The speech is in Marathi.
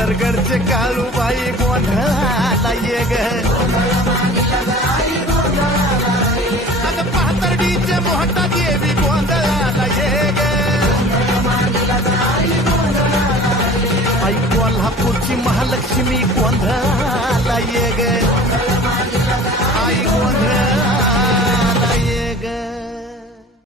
पांढरगडचे काळूबाई गोंधळाला ये ग अगं पाथर्डीचे मोहटा देवी गोंधळाला ये ग आई कोल्हापूरची महालक्ष्मी गोंधळाला ये ग